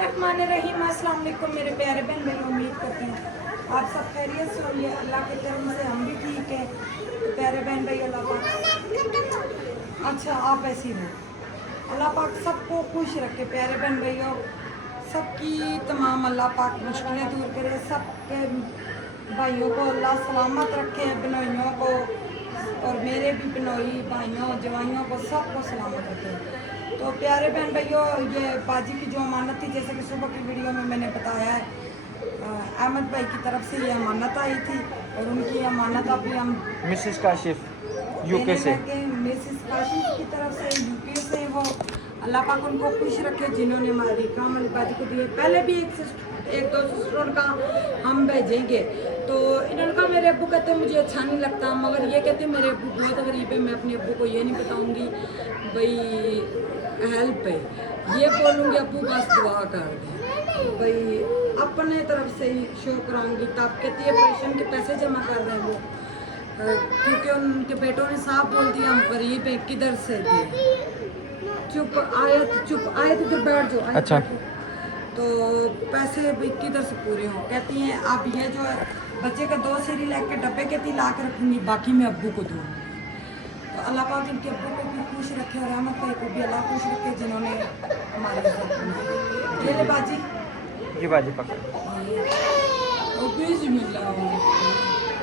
बिस्मिल्लाहिर्रहमानिर्रहीम। अस्सलाम वालेकुम मेरे प्यारे बहन भाई, उम्मीद करते हैं आप सब खैरियत से होंगे। अल्लाह के करम से हम भी ठीक है। तो प्यारे बहन भाई, अल्लाह पाक अच्छा आप ऐसे ही रहो। अल्लाह पाक सबको खुश रखे प्यारे बहन भाइयों, सबकी तमाम अल्लाह पाक मुश्किलें दूर करे, सबके भाइयों को अल्लाह सलामत रखे, बहनोइयों को और मेरे भी बहनोई भाइयों जवाइयों को सबको सलामत रखे। तो प्यारे बहन भाइयों, ये बाजी की जो अमानत थी, जैसे कि सुबह की वीडियो में मैंने बताया है, अहमद भाई की तरफ से ये अमानत आई थी और उनकी अमानत अभी हम मिसेस काशिफ यूके से, मिसेस काशिफ की तरफ से यूके से, वो अल्लाह पाक उनको खुश रखे जिन्होंने हमारी कामल बाजी को दिए। पहले भी एक दो सिस्टरों का हम भेजेंगे, तो इन्होंने कहा मेरे अब्बू कहते मुझे अच्छा नहीं लगता, मगर ये कहते मेरे अब्बू बहुत गरीब है, मैं अपने अब्बू को ये नहीं बताऊंगी भाई हेल्प है, ये बोलूँगी अब्बू बस दुआ कर दें भाई, अपने तरफ से ही शो कराऊंगी। तब कहती है ऑपरेशन के पैसे जमा कर रहे हैं वो, क्योंकि उनके बेटों ने साफ बोल दिया हम गरीब हैं, किधर से दे। चुप आए इधर बैठ जाओ। अच्छा तो पैसे भी किधर से पूरे हों। कहती हैं अब ये जो है बच्चे का 2 सीरी लेके डब्बे के ला के रखूँगी, बाकी मैं अब्बू को दूँगी। तो अल्लाह पाक इनके अब्बू को भी खुश रखे और अहमद भाई को भी अल्लाह खुश रखे जिन्होंने हमारी इज्जत बनाई। ये ले बाजी, ये बाजी पकड़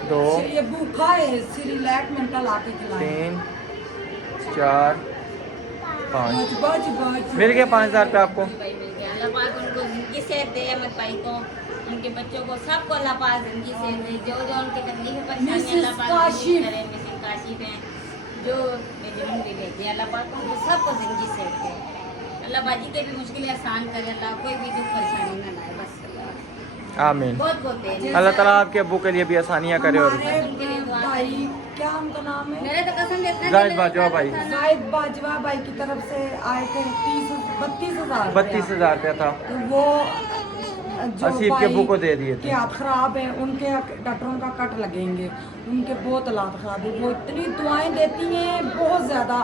दो ये भूखा है, सीरी लैक मिनटा ला के खिलाए। 3 4 5 मिल गया 5,000 रुपये आपको। अल्लाह पाक उनको जिंदगी सेहत दे, अहमद भाई को, उनके बच्चों को, सबको अल्लाह पाक जिंदगी सेहत दे। जो जो उनके तकलीफ है परेशानी अल्लाह पाक दूर करे। मिसेस काशिफ हैं जो मेजरून भी भेजे, अल्लाह पाक उनको सबको जिंदगी सेहत दे। अल्लाह बाजी के भी मुश्किलें आसान करे, अल्लाह कोई भी दुख परेशानी ना लाए, बस आमीन। बहुत बहुत दे। अल्लाह ताला आपके अब्बू के लिए भी आसानियाँ करे। और भाई क्या उनका नाम है, मेरे तो कसम इतना जाहिद बाजवा भाई, जाहिद बाजवा भाई की तरफ से आए थे 32,000 रुपया था, तो वो जो असीब के अब्बू को दे दिए थे। के हाथ खराब है, उनके डॉक्टरों का कट लगेंगे, उनके बहुत हालात खराब है। वो इतनी दुआएं देती हैं बहुत ज़्यादा,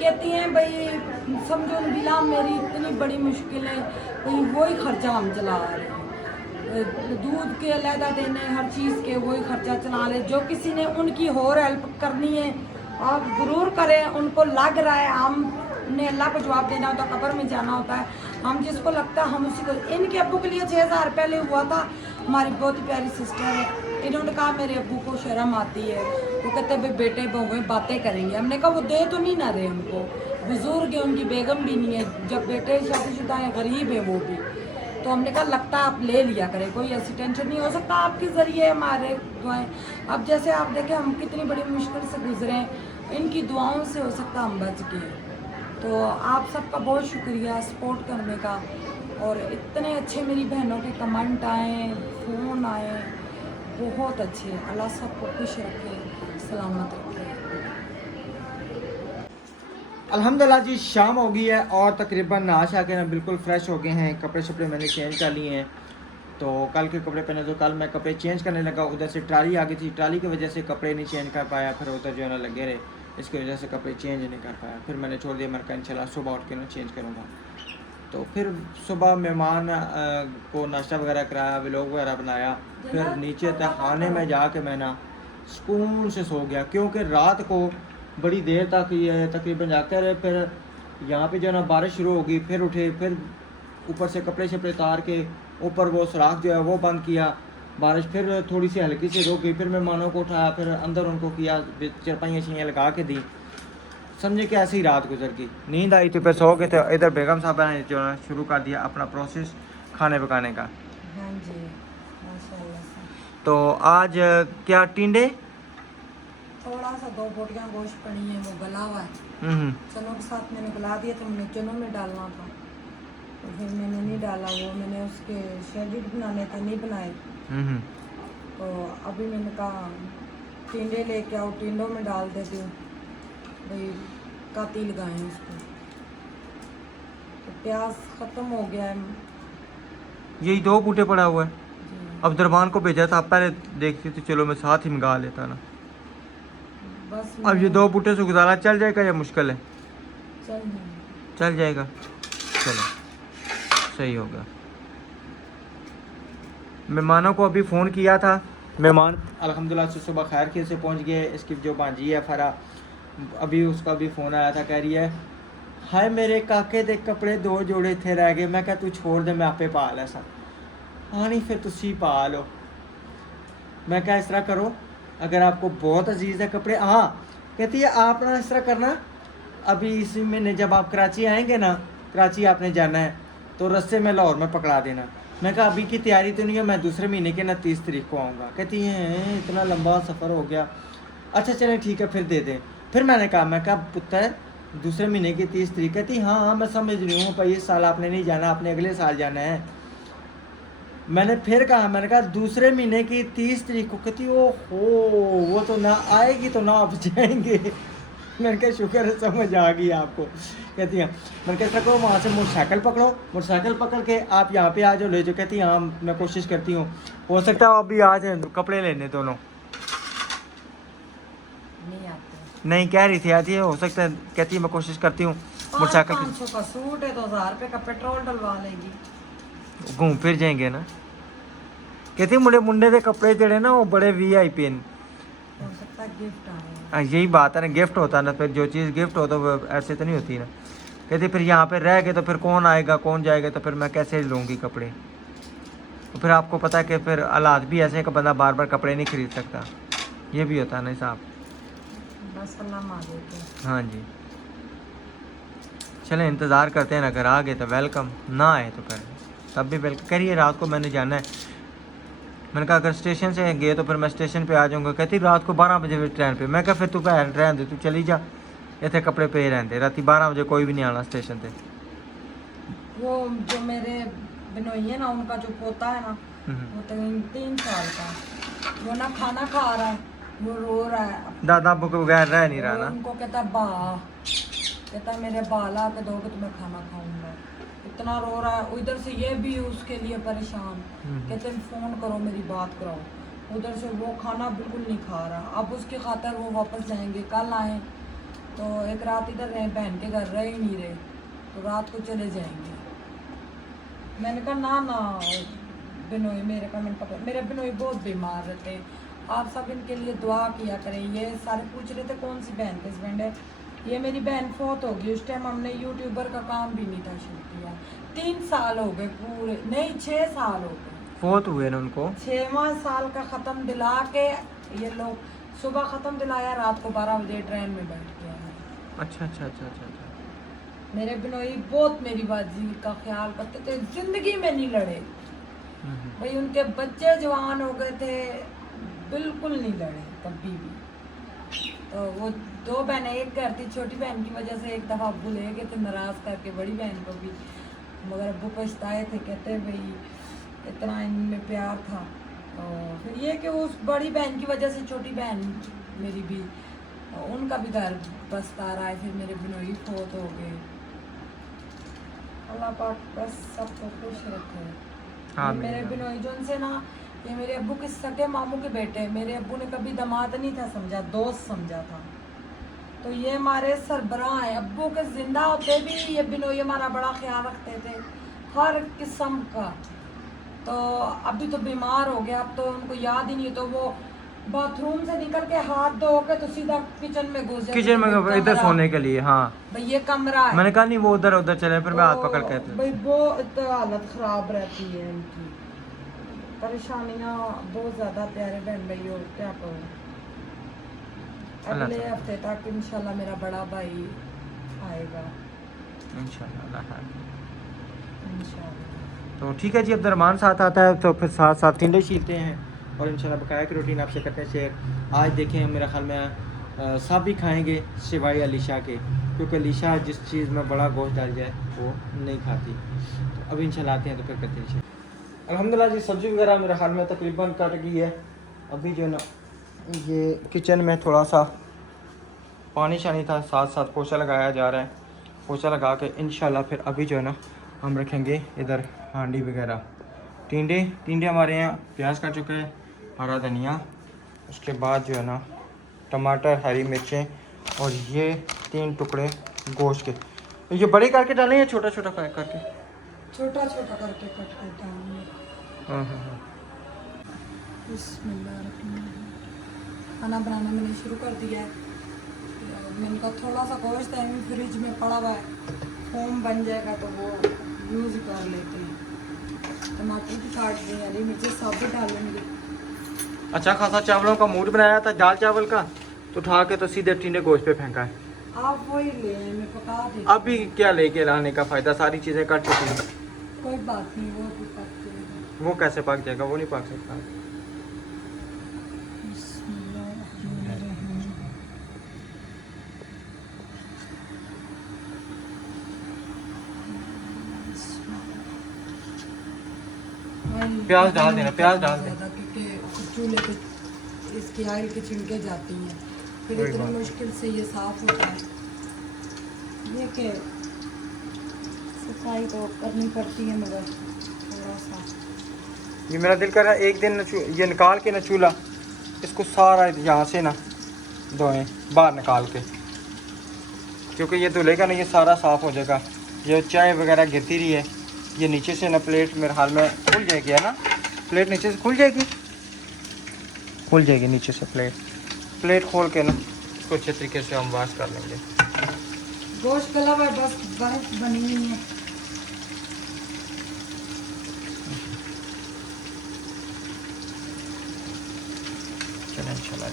कहती हैं भाई समझो बिला मेरी इतनी बड़ी मुश्किल है, भाई वही खर्चा हम चला रहे हैं, दूध के अलहदा देने, हर चीज़ के वही खर्चा चला रहे। जो किसी ने उनकी और हेल्प करनी है आप ज़रूर करें, उनको लग रहा है हमने अल्लाह को जवाब देना होता है, कब्र में जाना होता है, हम जिसको लगता है हम उसी को। इनके अब्बू के लिए 6,000 पहले हुआ था, हमारी बहुत ही प्यारी सिस्टर है, इन्होंने कहा मेरे अब्बू को शर्म आती है, वो कहते भाई बेटे बहुएं बातें करेंगे। हमने कहा वो दे तो नहीं ना रहे उनको, बुजुर्ग है, उनकी बेगम भी नहीं है, जब बेटे शादीशुदा है, गरीब है वो भी, तो हमने कहा लगता है आप ले लिया करें, कोई ऐसी टेंशन नहीं हो सकता आपके ज़रिए हमारे दुआएं। अब जैसे आप देखें हम कितनी बड़ी मुश्किल से गुजरे, इनकी दुआओं से हो सकता हम बच गए। तो आप सबका बहुत शुक्रिया सपोर्ट करने का, और इतने अच्छे मेरी बहनों के कमेंट आए, फ़ोन आए, बहुत अच्छे। अल्लाह सबको खुश रखे, सलामत रखे। अल्हम्दुलिल्लाह जी, शाम हो गई है और तकरीबन नहा शा के ना बिल्कुल फ्रेश हो गए हैं। कपड़े शपड़े मैंने चेंज कर लिए हैं, तो कल के कपड़े पहने, तो कल मैं कपड़े चेंज करने लगा, उधर से ट्राली आ गई थी, ट्राली की वजह से कपड़े नहीं चेंज कर पाया, फिर उधर जो है ना लगे रहे, इसकी वजह से कपड़े चेंज नहीं कर पाया। फिर मैंने छोड़ दिया, मैंने कहा इंशाल्लाह सुबह उठ के ना चेंज करूँगा। तो फिर सुबह मेहमान को नाश्ता वगैरह कराया, व्लॉग वगैरह बनाया, फिर नीचे तक खाने में जाके मैं ना सुकून से सो गया, क्योंकि रात को बड़ी देर तक ये तकरीबन जाते रहे। फिर यहाँ पे जो है ना बारिश शुरू होगी, फिर उठे, फिर ऊपर से कपड़े शपड़े तार के ऊपर वो सुराख जो है वो बंद किया, बारिश फिर थोड़ी सी हल्की सी रुक गई, फिर मेहमानों को उठाया, फिर अंदर उनको किया, चरपाइयाँ छइयाँ लगा के दी, समझे कि ऐसी रात गुजर गई। नींद आई तो फिर सो गए थे। इधर बेगम साहब ने जो है शुरू कर दिया अपना प्रोसेस खाने पकाने का। हाँ जी माशाल्लाह से। तो आज क्या टिंडे, थोड़ा सा 2 बोटियाँ गोश्त पड़ी है, वो गला हुआ है, चनों के साथ मैंने गला दिया, तो मैंने चनों में डालना था, तो फिर मैंने नहीं डाला, वो मैंने उसके शेडिड बनाने थे, नहीं बनाए। तो अभी मैंने कहा टिंडे लेके आओ, टिंडों में डाल देती हूँ भाई, काती लगाएं उसको। तो प्याज ख़त्म हो गया है यही 2 बूटे पड़ा हुआ है। जी। अब दरबान को भेजा था, आप पहले देखती तो चलो मैं साथ ही मंगा लेता ना। बस अब ये 2 बूटे से गुजारा चल जाएगा या मुश्किल है? चल चल जाएगा, चलो सही होगा। मेहमानों को अभी फ़ोन किया था, मेहमान अल्हम्दुलिल्लाह से सुबह खैर खैर से पहुंच गए। इसकी जो भांजी है फरा, अभी उसका भी फ़ोन आया था, कह रही है हाय मेरे काके दे कपड़े 2 जोड़े थे रह गए। मैं क्या तू छोड़ दे, मैं आपे पा लै सा। हाँ नहीं फिर तुसी पा लो। मैं क्या इस तरह करो, अगर आपको बहुत अजीज़ है कपड़े, हाँ कहती है आप ना इस तरह करना, अभी इसी महीने जब आप कराची आएंगे ना, कराची आपने जाना है तो रस्ते में लाहौर में पकड़ा देना। मैं कहा अभी की तैयारी तो नहीं है, मैं दूसरे महीने के ना 30 तारीख को आऊँगा। कहती है इतना लंबा सफ़र हो गया, अच्छा चलें ठीक है फिर दे दें। फिर मैंने कहा पुत्र दूसरे महीने की 30 तारीख। कहती हाँ मैं समझ रही हूँ भाई इस साल आपने नहीं जाना, आपने अगले साल जाना है। मैंने फिर कहा, मैंने कहा दूसरे महीने की 30 तारीख को। कहती ओ हो वो तो ना आएगी तो ना आप जाएंगे। मैंने कहा शुक्र है समझ आ गई आपको। कहती हैं मैंने कहा सको वहाँ से मोटरसाइकिल पकड़ो, मोटरसाइकिल पकड़ के आप यहाँ पे आ जाओ ले जाओ। कहती हाँ मैं कोशिश करती हूँ, हो सकता है अभी आ जाए कपड़े लेने दोनों। नहीं आते, नहीं कह रही थी आती है, हो सकता है, कहती है मैं कोशिश करती हूँ मोटरसाइकिल 500 का सूट है तो 1000 रुपये का पेट्रोल डलवा लेगी। घूम फिर जाएंगे ना। कहती मुंडे मुंडे के कपड़े जड़े ना वो बड़े VIP हैं। हो सकता है गिफ्ट आए। हाँ यही बात है ना, गिफ्ट होता है ना, फिर जो चीज़ गिफ्ट हो तो वो ऐसे तो नहीं होती ना। कहती फिर यहाँ पे रह गए तो फिर कौन आएगा कौन जाएगा, तो फिर मैं कैसे लूँगी कपड़े। तो फिर आपको पता है कि फिर हालात भी ऐसे हैं कि बंदा बार बार कपड़े नहीं खरीद सकता, ये भी होता है ना साहब। बस अल्लाह मान देते। हाँ जी चलें इंतज़ार करते हैं, अगर आ गए तो वेलकम, ना आए तो फिर तब भी वेलकम। करिए रात को मैंने जाना है। मैंने कहा अगर स्टेशन से गए तो फिर मैं स्टेशन पे आ जाऊँगा। कहती रात को 12 बजे ट्रेन पे। मैं कहा फिर तू भैन रहन दे, तू चली जा, इतने कपड़े पे रहते राती 12 बजे कोई भी नहीं आना स्टेशन पे। वो जो मेरे बिनोई है ना, उनका जो पोता है ना, वो तो 3 साल का, वो ना खाना खा रहा है, वो रो रहा है। दादा अब्बू के बगैर रह नहीं रहा वो ना। उनको कहता बा, कहता मेरे बाला के दोगे तो मैं खाना खाऊंगा। इतना रो रहा है। उधर से ये भी उसके लिए परेशान, कहते फ़ोन करो मेरी बात कराओ। उधर से वो खाना बिल्कुल नहीं खा रहा। अब उसकी खातर वो वापस जाएंगे, कल आए तो एक रात इधर रहे, बहन के घर रह ही नहीं रहे, तो रात को चले जाएंगे। मैंने कहा ना बिनोई मेरे का, मैंने पता मेरे बिनोई बहुत बीमार रहते हैं, आप सब इनके लिए दुआ किया करें। ये सारे पूछ रहे थे कौन सी बहन के हस्बैंड है। ये मेरी बहन फौत हो गई, उस टाइम हमने यूट्यूबर का काम भी नहीं था शुरू किया। 3 साल हो गए पूरे, नहीं 6 साल हो गए फोत हुए ना उनको। 6वां साल का ख़त्म दिला के ये लोग, सुबह ख़त्म दिलाया, रात को 12 बजे ट्रेन में बैठ गया है। अच्छा अच्छा अच्छा अच्छा अच्छा। मेरे बिनोई बहुत मेरी बाजी का ख्याल करते थे, जिंदगी में नहीं लड़े भाई। उनके बच्चे जवान हो गए थे, बिल्कुल नहीं लड़े कभी भी। तो वो 2 बहनें एक घर थी, छोटी बहन की वजह से एक दफ़ा अब्बू ले गए थे नाराज़ करके बड़ी बहन को भी, मगर अब्बू पछताए थे, कहते भाई इतना इनमें प्यार था। और फिर ये कि उस बड़ी बहन की वजह से छोटी बहन मेरी भी, उनका भी घर बसता रहा है। फिर मेरे बिनोई फौत हो गए। अल्लाह पाक बस सबको खुश रखे। हाँ मेरे बिनोई जो उनसे ना, ये मेरे अब्बू के सगे मामू के बेटे, मेरे अब्बू ने कभी दामाद नहीं था समझा, दोस्त समझा था। तो ये हमारे सरबराह हैं। अब्बू के जिंदा होते भी ये बिनोई हमारा बड़ा ख्याल रखते थे, हर किस्म का। तो अभी तो बीमार हो गया, अब तो उनको याद ही नहीं। तो वो बाथरूम से निकल के हाथ धो के तो सीधा किचन में घुस जाते, किचन में इधर सोने के लिए। हाँ भाई ये कमरा है। मैंने कहा नहीं वो उधर उधर चले, फिर मैं हाथ पकड़ के भाई बहुत हालत ख़राब रहती है इनकी, परेशानियाँ बहुत ज़्यादा। प्यारे बहन भाई हो क्या करूँ। अगले हफ्ते तक इंशाल्लाह मेरा बड़ा भाई आएगा इंशाल्लाह। इंशाल्लाह। तो ठीक है जी, अब्दुर्रहमान साथ आता है तो फिर साथ साथ टिंडे छीलते हैं और इंशाल्लाह बकाया की रूटीन आपसे करते हैं शेयर। आज देखें मेरा ख्याल में सब भी खाएंगे सिवाय अलीशा के, क्योंकि अलीशा जिस चीज़ में बड़ा गोश्त डाल जाए वो नहीं खाती। तो अब इंशाल्लाह आते हैं तो फिर करते हैं शेयर। अल्हम्दुलिल्लाह जी सब्ज़ी वगैरह मेरे ख्याल में तकरीबन कट गई है। अभी जो है ना ये किचन में थोड़ा सा पानी शानी था, साथ साथ पोछा लगाया जा रहा है। पोछा लगा के इंशाल्लाह फिर अभी जो है ना हम रखेंगे इधर हांडी वगैरह। टिंडे हमारे यहाँ प्याज काट चुके हैं, हरा धनिया, उसके बाद जो है ना टमाटर, हरी मिर्चें और ये 3 टुकड़े गोश्त के। ये बड़े करके डालें या छोटा छोटा करके? छोटा छोटा करके कट करता हूँ। हाँ हाँ हाँ बिस्मिल्लाहिर्रहमानिर्रहीम। खाना बनाना मैंने शुरू कर दिया है। मैंने कहा थोड़ा सा गोश्त है फ्रिज में पड़ा हुआ है, फोम बन जाएगा तो वो यूज़ कर लेते हैं। टमाटर भी काट दिए, हरी मिर्ची सब भी डालेंगे। अच्छा खासा चावलों का मूड बनाया था दाल चावल का, तो उठा के तो सीधे टीने गोश्त पे फेंका है। आप वही ले आए, मैं पका दी। अभी क्या लेके लाने का फायदा, सारी चीजें कट चुकी हैं। कोई बात नहीं, वो भी पक जाएगा। वो कैसे पक जाएगा, वो नहीं पक सकता। बिस्मिल्लाहिर्रहमानिर्रहीम। प्याज डाल देना, प्याज डाल देना। ज़्यादा क्योंकि चूल्हे पे इसकी ऑयल की छिलके जाती हैं, फिर कोई इतनी बात। मुश्किल से ये साफ होता है। ये कि सफाई तो करनी पड़ती है, मगर थोड़ा सा ये मेरा दिल कर रहा है एक दिन ये निकाल के ना चूल्हा, इसको सारा यहाँ से ना धोएं बाहर निकाल के, क्योंकि ये धुलेगा ना ये सारा साफ़ हो जाएगा। ये चाय वगैरह गिरती रही है, ये नीचे से ना प्लेट मेरे हाल में खुल जाएगी, है ना, प्लेट नीचे से खुल जाएगी नीचे से प्लेट खोल के ना इसको अच्छे तरीके से हम वाश कर लेंगे। गोश्त गला हुआ है, बस बर्फ बनी हुई है। चलें इंशाल्लाह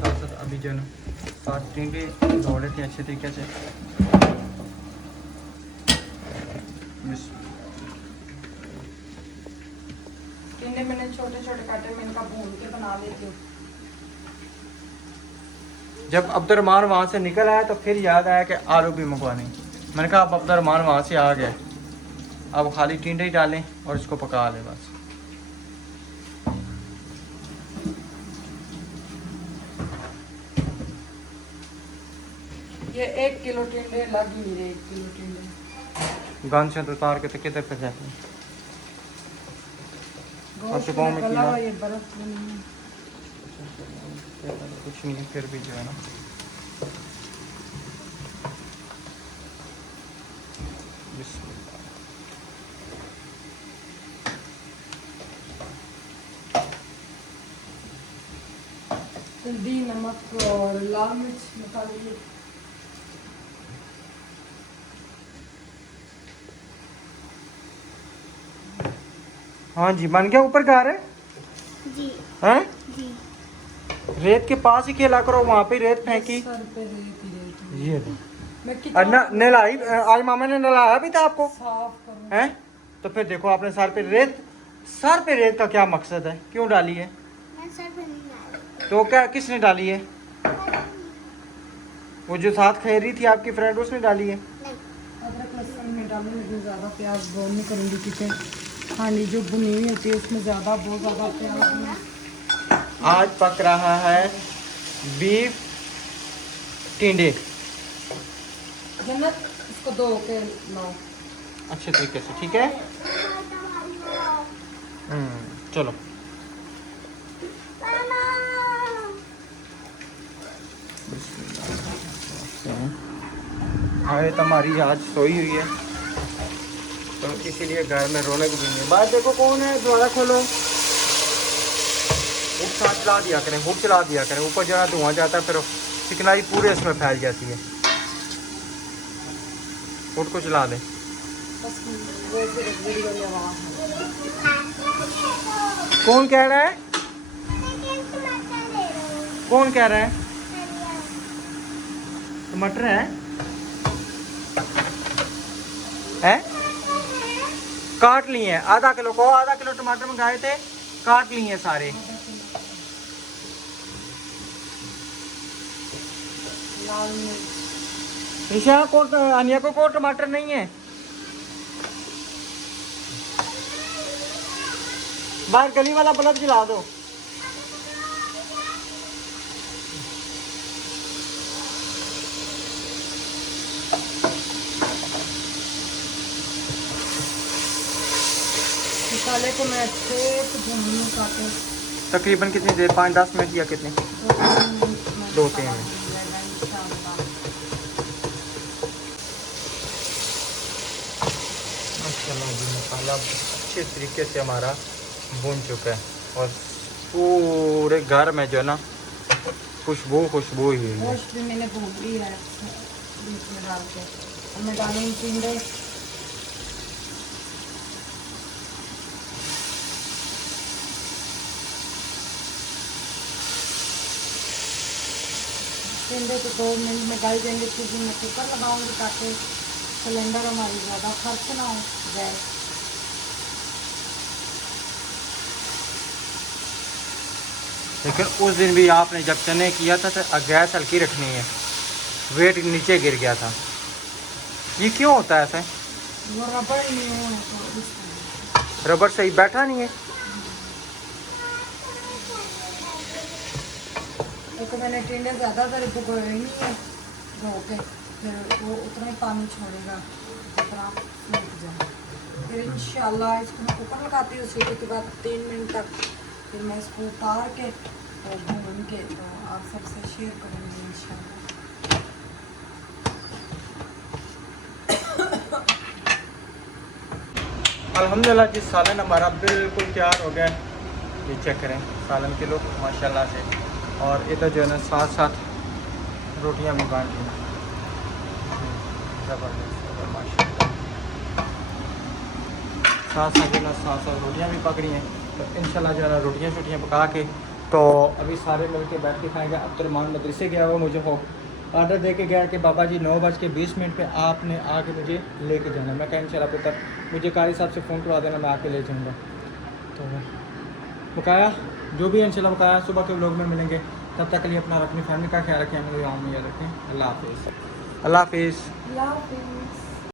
साथ अभी जो ना 7 टिंडे धो लेते हैं अच्छे तरीके से। टिंडे मैंने छोटे छोटे काटे, मैंने कहा भून के बना लेती हूँ। जब अब्दुर्रहमान वहाँ से निकल आया तो फिर याद आया कि आलू भी मंगवाने। मैंने कहा अब अब्दुर्रहमान वहाँ से आ गया, अब खाली टिंडे ही डालें और इसको पका लें बस। ये 1 किलो टिंडे लग ही नहीं रहे, 1 किलो टिंडे गन से तो उतार के तो किधर पे जाते हैं। गोश्त तो गाँव में गला किया हुआ, ये बर्फ बनी हुई है। कुछ नहीं है, फिर भी जो है ना हल्दी, नमक और लाल मिर्च निकालिए। हाँ जी बन गया। ऊपर गा रहे जी हैं, जी। रेत के पास ही खेला करो, वहाँ पे रेत फेंकी। सर पे रेत ही रेत है। ये मैं कितना नहलाई आज मामा ने नहलाया भी था आपको, साफ करूँ? हैं? तो फिर देखो आपने सर पे रेत का क्या मकसद है, क्यों डाली है? मैं सर पे नहीं डाली। तो क्या किसने डाली है? वो जो साथ खैरी थी आपकी फ्रेंड, उसने डाली है। अदरक लहसुन में डालूंगी ज़्यादा, प्याज बोल नहीं करूँगी क्योंकि खानी जो बुनी हुई होती है उसमें ज़्यादा बहुत ज़्यादा प्याज नहीं। आज पक रहा है बीफ टिंडे। जन्नत इसको धो के लाओ अच्छे तरीके से, ठीक है। चलो आए तो हमारी आज सोई हुई है, तो इसीलिए घर में रौनक भी नहीं है। बाहर देखो कौन है, दरवाज़ा खोलो। हुक साथ चला दिया करें, हुक चला दिया करें, ऊपर जरा धुआं जाता है, फिर चिकनाई पूरे इसमें फैल जाती है। हुक को चला दें। बस वो फिर बड़ी वाली आवाज़ है। कौन कह रहा है, कौन कह रहा है? टमाटर है? काट लिए हैं आधा किलो को, आधा किलो टमाटर मंगाए थे, काट लिए हैं सारे। लाल मिर्च ईशा को, अनिया को टमाटर नहीं है। बाहर गली वाला बल्ब जला दो। मसाले को मैं अच्छे से भूनूं ताकि तकरीबन कितनी देर, 5-10 मिनट या कितने? 2-3 मिनट। माशाल्लाह जी मसाला अच्छे तरीके से हमारा भून चुका है और पूरे घर में जो है ना खुशबू ही है। गोश्त भी मैंने भून लिया है बीच में डाल के। अब मैं डालूंगी टिंडे। टिंडे तो 2 मिनट में गल जाएंगे, क्योंकि मैं कुकर लगाऊंगी ताकि सिलेंडर हमारी ज़्यादा खर्च ना हो गैस। लेकिन उस दिन भी आपने जब चने किया था तो गैस हल्की रखनी है, वेट नीचे गिर गया था। ये क्यों होता है ऐसा? वो रबड़ नहीं होना तो इसलिए। रबड़ सही बैठा नहीं है। तो मैंने टिंडे ज़्यादातर भिगोए नहीं है, धो के फिर वो उतना ही पानी छोड़ेगा जितना सूख जाए। फिर इंशाल्लाह इसको मैं कुकर लगाती हूँ, सीटी के बाद 3 मिनट तक फिर मैं इसको उतार के और भून के तो आप सबसे शेयर करूँगी इंशाल्लाह। अल्हम्दुलिल्लाह जी, सालन हमारा बिल्कुल तैयार हो गया है। ये चेक करें सालन के लोग माशाल्लाह से। और इधर जो है ना साथ साथ रोटियां भी बांट दी, ज़बरदस्त माशाल्लाह। साथ साथ जो है ना साथ रोटियां भी पक रही हैं। तो इंशाल्लाह जो है ना रोटियां शोटियाँ पका के तो अभी सारे मिल के बैठ के खाएँगे। अब्दुर्रहमान मदरसे गया हुआ, मुझे हो ऑर्डर दे के गया कि बाबा जी 9:20 पे आपने आके मुझे लेके जाना। मैं कहा इंशाल्लाह पुत्र, मुझे कारी साहब से फ़ोन करवा देना, मैं आके ले जाऊँगा। तो बकाया जो भी इंशाल्लाह बकाया सुबह के व्लॉग में मिलेंगे। तब तक के लिए अपना अपनी फैमिली का ख्याल रखें, हमें याद रखें। अल्लाह हाफिज़। अल्लाह हाफिज़। अल्लाह हाफिज़।